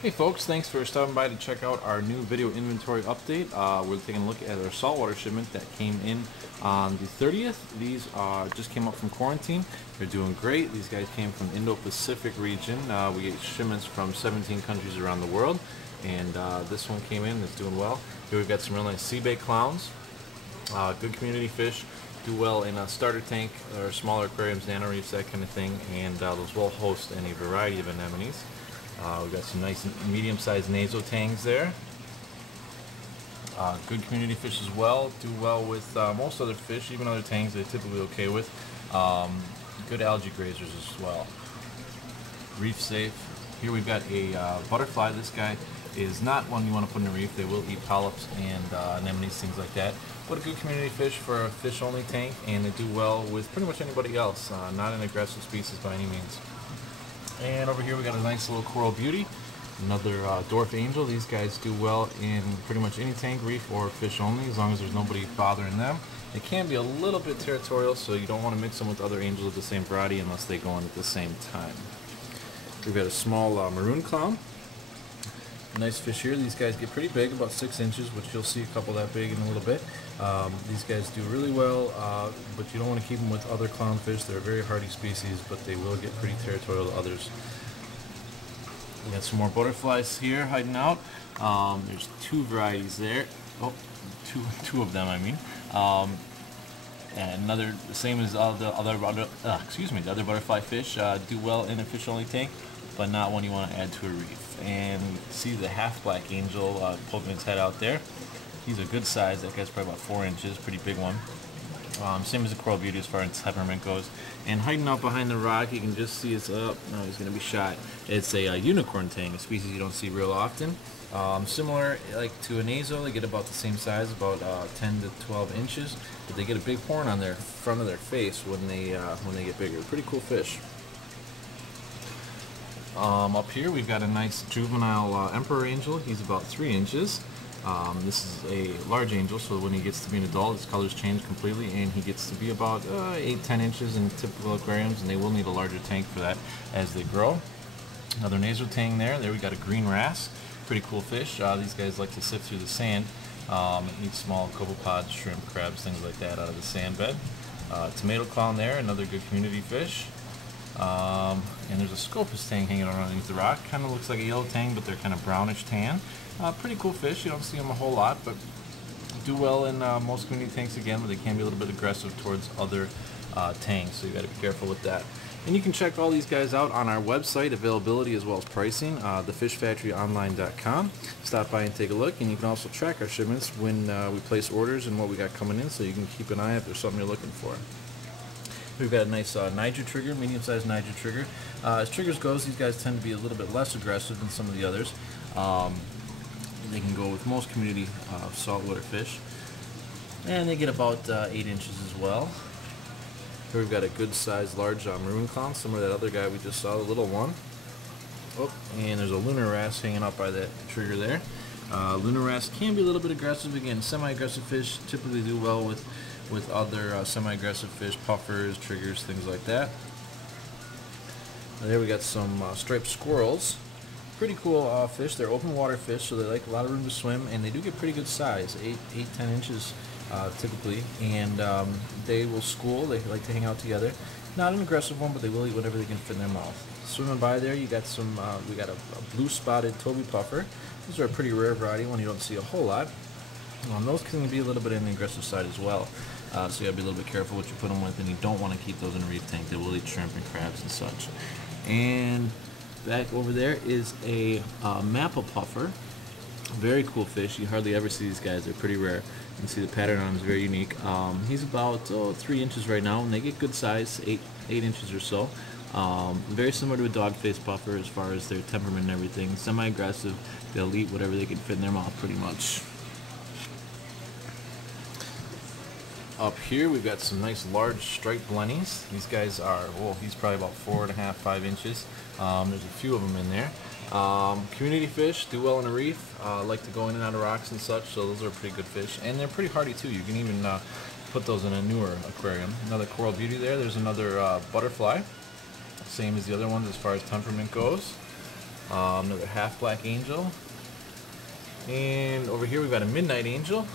Hey folks, thanks for stopping by to check out our new video inventory update. We're taking a look at our saltwater shipment that came in on the 30th. These just came up from quarantine. They're doing great. These guys came from Indo-Pacific region. We get shipments from 17 countries around the world, and this one came in. It's doing well. Here we've got some real nice sea bait clowns. Good community fish. Do well in a starter tank or smaller aquariums, nano reefs, that kind of thing, and those will host any variety of anemones. We've got some nice medium-sized nasal tangs there. Good community fish as well. Do well with most other fish, even other tangs they're typically okay with. Good algae grazers as well. Reef safe. Here we've got a butterfly. This guy is not one you want to put in a reef. They will eat polyps and anemones, things like that. But a good community fish for a fish-only tank, and they do well with pretty much anybody else. Not an aggressive species by any means. And over here we got a nice little coral beauty, another dwarf angel. These guys do well in pretty much any tank, reef, or fish only, as long as there's nobody bothering them. They can be a little bit territorial, so you don't want to mix them with other angels of the same variety unless they go in at the same time. We've got a small maroon clown. Nice fish here. These guys get pretty big, about 6 inches, which you'll see a couple that big in a little bit. These guys do really well, but you don't want to keep them with other clownfish. They're a very hardy species, but they will get pretty territorial to others. We got some more butterflies here hiding out. There's 2 varieties there. Oh, two of them, I mean. And another, the same as the other butterfly fish. Do well in a fish-only tank, but not one you want to add to a reef. And you can see the half-black angel poking its head out there. He's a good size. That guy's probably about 4 inches, pretty big one. Same as the coral beauty as far as temperament goes. And hiding out behind the rock, you can just see it's up. No, he's going to be shot. It's a unicorn tang, a species you don't see real often. Similar like to a nasal, they get about the same size, about 10 to 12 inches. But they get a big horn on their front of their face when they get bigger. Pretty cool fish. Up here we've got a nice juvenile emperor angel. He's about 3 inches. This is a large angel, so when he gets to be an adult, his colors change completely, and he gets to be about 8-10 inches in typical aquariums, and they will need a larger tank for that as they grow. Another nasal tang there. There we got a green wrasse. Pretty cool fish. These guys like to sift through the sand and eat small copepods, shrimp, crabs, things like that out of the sand bed. Tomato clown there, another good community fish. And there's a Scopus tang hanging underneath the rock. Kind of looks like a yellow tang, but they're kind of brownish tan. Pretty cool fish. You don't see them a whole lot, but do well in most community tanks again, but they can be a little bit aggressive towards other tanks, so you got to be careful with that. And you can check all these guys out on our website, availability as well as pricing, thefishfactoryonline.com. Stop by and take a look, and you can also track our shipments when we place orders and what we got coming in, so you can keep an eye if there's something you're looking for. We've got a nice Niger trigger, medium-sized Niger trigger. As triggers goes, these guys tend to be a little bit less aggressive than some of the others. They can go with most community saltwater fish. And they get about 8 inches as well. Here we've got a good-sized large maroon clown, similar to that other guy we just saw, the little one. Oh, and there's a lunar wrasse hanging out by that trigger there. Lunar wrasse can be a little bit aggressive. Again, semi-aggressive fish typically do well with other semi-aggressive fish, puffers, triggers, things like that. And there we got some striped squirrels. Pretty cool fish. They're open water fish, so they like a lot of room to swim, and they do get pretty good size, 8-10 inches typically. And they will school. They like to hang out together. Not an aggressive one, but they will eat whatever they can fit in their mouth. Swimming by there, you got some. We got a blue-spotted Toby puffer. These are a pretty rare variety, one you don't see a whole lot. Those can be a little bit on the aggressive side as well. So you gotta be a little bit careful what you put them with, and you don't want to keep those in a reef tank. They will eat shrimp and crabs and such. And back over there is a Mappa puffer. Very cool fish. You hardly ever see these guys. They're pretty rare. You can see the pattern on him is very unique. He's about 3 inches right now, and they get good size, 8 inches or so. Very similar to a dog-faced puffer as far as their temperament and everything. Semi-aggressive. They'll eat whatever they can fit in their mouth pretty much. Up here we've got some nice large striped blennies. These guys are, well, he's probably about 4.5, 5 inches. There's a few of them in there. Community fish do well in a reef, like to go in and out of rocks and such, so those are pretty good fish. And they're pretty hardy too. You can even put those in a newer aquarium. Another coral beauty there. There's another butterfly. Same as the other ones as far as temperament goes. Another half black angel. And over here we've got a midnight angel,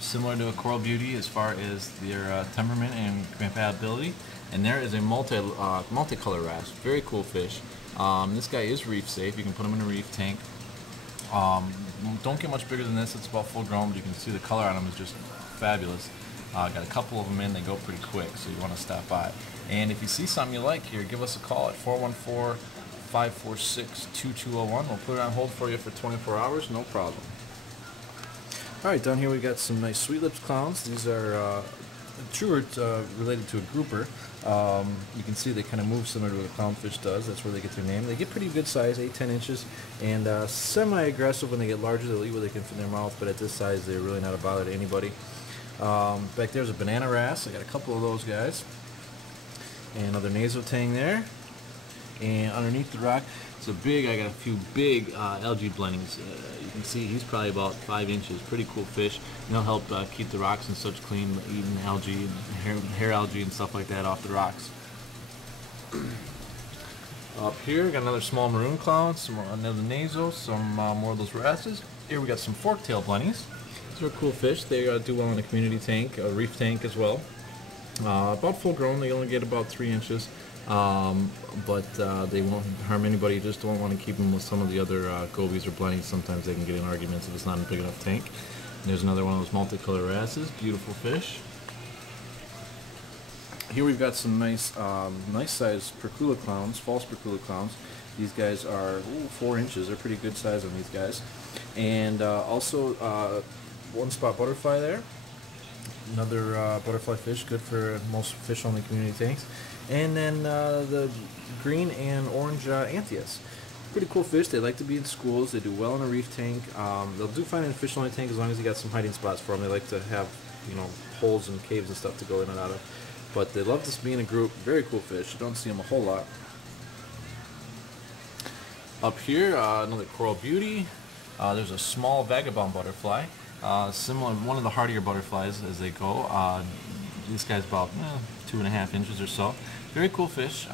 similar to a coral beauty as far as their temperament and compatibility. And there is a multicolor wrasse. Very cool fish. This guy is reef safe. You can put him in a reef tank. Don't get much bigger than this. It's about full grown, but you can see the color on them is just fabulous. Got a couple of them in. They go pretty quick, so you want to stop by. And if you see something you like here, give us a call at 414-546-2201. We'll put it on hold for you for 24 hours, no problem. Alright, down here we got some nice sweet lips clowns. These are truer related to a grouper. You can see they kind of move similar to what a clownfish does. That's where they get their name. They get pretty good size, 8-10 inches, and semi-aggressive. When they get larger, they'll eat what they can fit in their mouth, but at this size, they're really not a bother to anybody. Back there's a banana wrasse. I got a couple of those guys. And another nasotang there. And underneath the rock, it's a big, I got a few big algae blendings. You can see he's probably about 5 inches. Pretty cool fish. And they'll help keep the rocks and such clean, eating algae, and hair algae and stuff like that off the rocks. Up here, got another small maroon clown, another naso, some more of those wrasses. Here we got some fork-tail blennies. These are cool fish. They do well in a community tank, a reef tank as well. About full grown. They only get about 3 inches. But they won't harm anybody. You just don't want to keep them with some of the other gobies or blennies. Sometimes they can get in arguments if it's not a big enough tank. And there's another one of those multicolor wrasses. Beautiful fish. Here we've got some nice size percula clowns, false percula clowns. These guys are 4 inches. They're pretty good size on these guys. And also one spot butterfly there. Another butterfly fish, good for most fish-only community tanks. And then the green and orange anthias. Pretty cool fish. They like to be in schools. They do well in a reef tank. They'll do fine in a fish-only tank as long as you got some hiding spots for them. They like to have, you know, holes and caves and stuff to go in and out of. But they love to be in a group. Very cool fish. You don't see them a whole lot. Up here, another coral beauty. There's a small vagabond butterfly. Similar, one of the hardier butterflies as they go. This guy's about 2.5 inches or so. Very cool fish.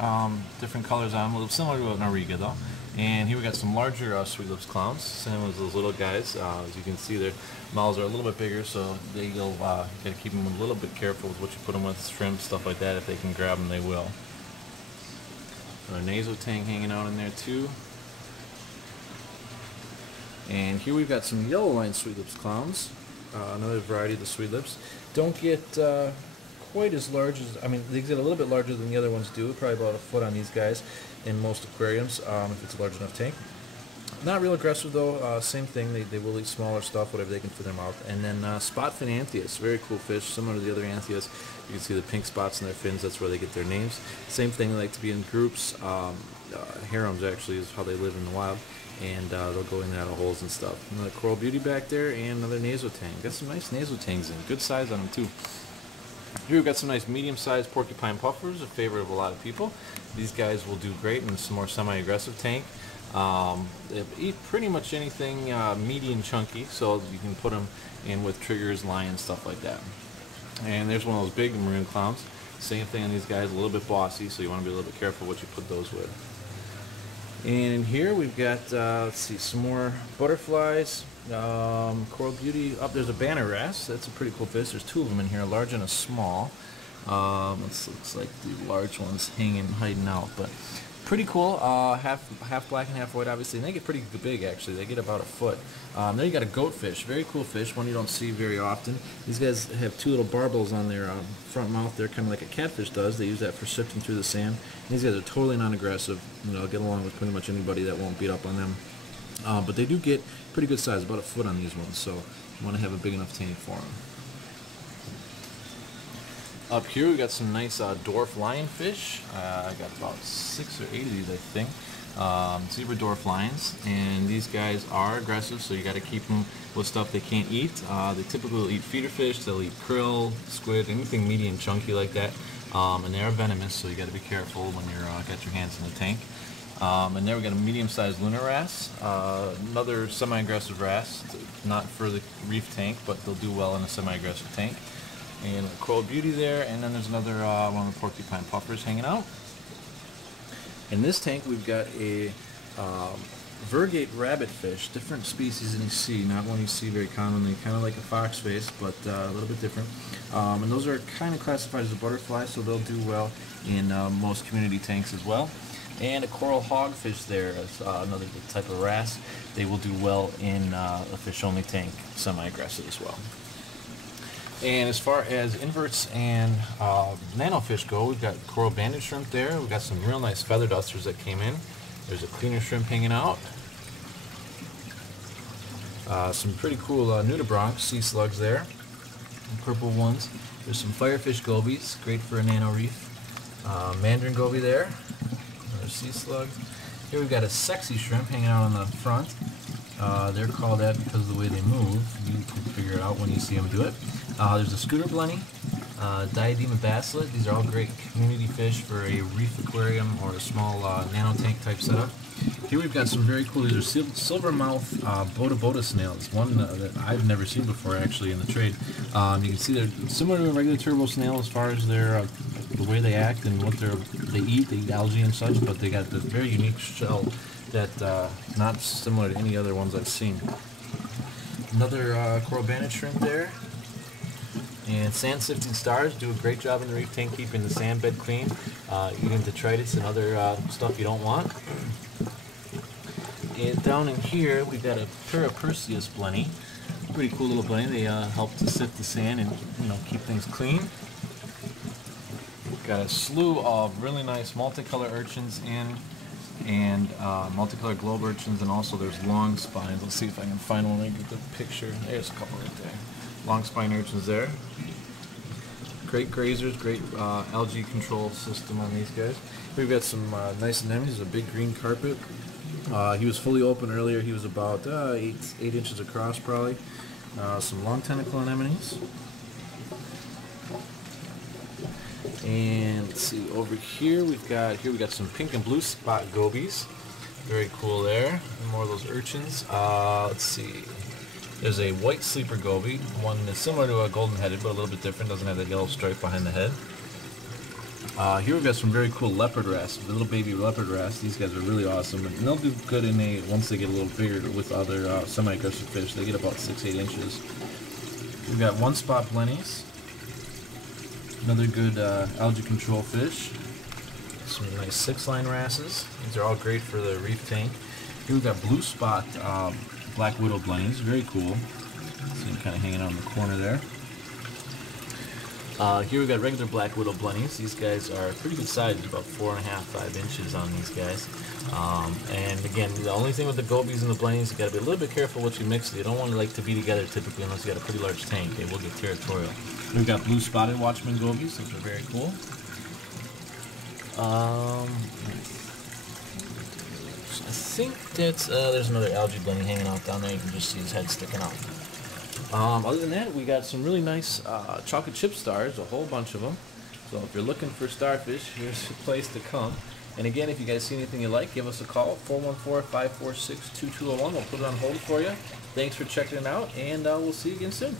Different colors on them, a little similar to an auriga though. And here we got some larger sweet lips clowns, same as those little guys. As you can see, their mouths are a little bit bigger, so you'll got to keep them a little bit careful with what you put them with, shrimp, stuff like that. If they can grab them, they will. Another nasotang hanging out in there too. And here we've got some yellow line sweet lips clowns, another variety of the sweet lips. Don't get quite as large as, I mean, they get a little bit larger than the other ones do, probably about a foot on these guys in most aquariums, if it's a large enough tank. Not real aggressive though, same thing, they will eat smaller stuff, whatever they can fit in their mouth. And then spotfin anthias, very cool fish, similar to the other anthias. You can see the pink spots in their fins, that's where they get their names. Same thing, they like to be in groups. Harems actually is how they live in the wild. And they'll go in and out of holes and stuff. Another coral beauty back there, and another nasotang. Got some nice nasotangs in. Good size on them too. Here we've got some nice medium-sized porcupine puffers, a favorite of a lot of people. These guys will do great in some more semi-aggressive tank. They eat pretty much anything meaty and chunky, so you can put them in with triggers, lions, stuff like that. And there's one of those big maroon clowns. Same thing on these guys, a little bit bossy, so you want to be a little bit careful what you put those with. And in here we've got, let's see, some more butterflies, coral beauty. Up there's a banner wrasse. That's a pretty cool fish. There's 2 of them in here, a large and a small. This looks like the large one's hiding out, but pretty cool. Half black and half white, obviously. And they get pretty big, actually. They get about a foot. There you got a goatfish. Very cool fish, one you don't see very often. These guys have 2 little barbels on their front mouth. They're kind of like a catfish does. They use that for sifting through the sand. And these guys are totally non-aggressive. You know, get along with pretty much anybody that won't beat up on them. But they do get pretty good size, about a foot on these ones. So you want to have a big enough tank for them. Up here we got some nice dwarf lionfish. I got about 6 or 8 of these, I think. Zebra dwarf lions, and these guys are aggressive, so you got to keep them with stuff they can't eat. They typically will eat feeder fish, they'll eat krill, squid, anything meaty and chunky like that. And they are venomous, so you got to be careful when you're got your hands in the tank. And there we got a medium-sized lunar wrasse, another semi-aggressive wrasse, not for the reef tank, but they'll do well in a semi-aggressive tank. And a coral beauty there, and then there's another one of the porcupine puffers hanging out. In this tank we've got a Virgate rabbitfish, different species than you see, not one you see very commonly, kind of like a fox face, but a little bit different. And those are kind of classified as a butterfly, so they'll do well in most community tanks as well. And a coral hogfish there is another type of wrasse. They will do well in a fish-only tank, semi-aggressive as well. And as far as inverts and nanofish go, we've got coral banded shrimp there. We've got some real nice feather dusters that came in. There's a cleaner shrimp hanging out. Some pretty cool nudibranchs, sea slugs there, purple ones. There's some firefish gobies, great for a nano reef. Mandarin goby there, another sea slug. Here we've got a sexy shrimp hanging out on the front. They're called that because of the way they move. You can figure it out when you see them do it. There's a scooter blenny, diadema bacillet. These are all great community fish for a reef aquarium or a small nano tank type setup. Here we've got some very cool, these are silvermouth bota snails, one that I've never seen before actually in the trade. You can see they're similar to a regular turbo snail as far as their the way they act and what they eat algae and such, but they got this very unique shell that not similar to any other ones I've seen. Another coral banded shrimp there. And sand sifting stars do a great job in the reef tank keeping the sand bed clean, eating detritus and other stuff you don't want. And down in here we've got a Perseus blenny, pretty cool little blenny. They help to sift the sand and keep things clean. Got a slew of really nice multicolored urchins in, and multicolored globe urchins, and also there's long spines. Let's see if I can find one and get the picture. There's a couple right there. Long spine urchins there. Great grazers, great algae control system on these guys. We've got some nice anemones, a big green carpet. He was fully open earlier. He was about 8 inches across probably. Some long tentacle anemones. And let's see, over here we've got some pink and blue spot gobies. Very cool there. More of those urchins. Let's see. There's a white sleeper goby, one that's similar to a golden-headed, but a little bit different, doesn't have that yellow stripe behind the head. Here we've got some very cool leopard wrasse, the little baby leopard wrasse. These guys are really awesome, and they'll do good once they get a little bigger with other semi-aggressive fish. They get about 6-8 inches. We've got one-spot blennies, another good algae control fish. Some nice 6-line wrasses. These are all great for the reef tank. Here we've got blue spot black widow blennies, very cool. See them kind of hanging out in the corner there. Here we've got regular black widow blennies. These guys are pretty good size, about 4.5–5 inches on these guys. And again, the only thing with the gobies and the blennies, you got to be a little bit careful what you mix. You don't want to be together typically unless you got a pretty large tank. They will get territorial. We've got blue spotted watchman gobies. Those are very cool. I think that's, there's another algae blenny hanging out down there. You can just see his head sticking out. Other than that, we got some really nice chocolate chip stars, a whole bunch of them. So if you're looking for starfish, here's a place to come. And again, if you guys see anything you like, give us a call, 414-546-2201. We'll put it on hold for you. Thanks for checking it out, and we'll see you again soon.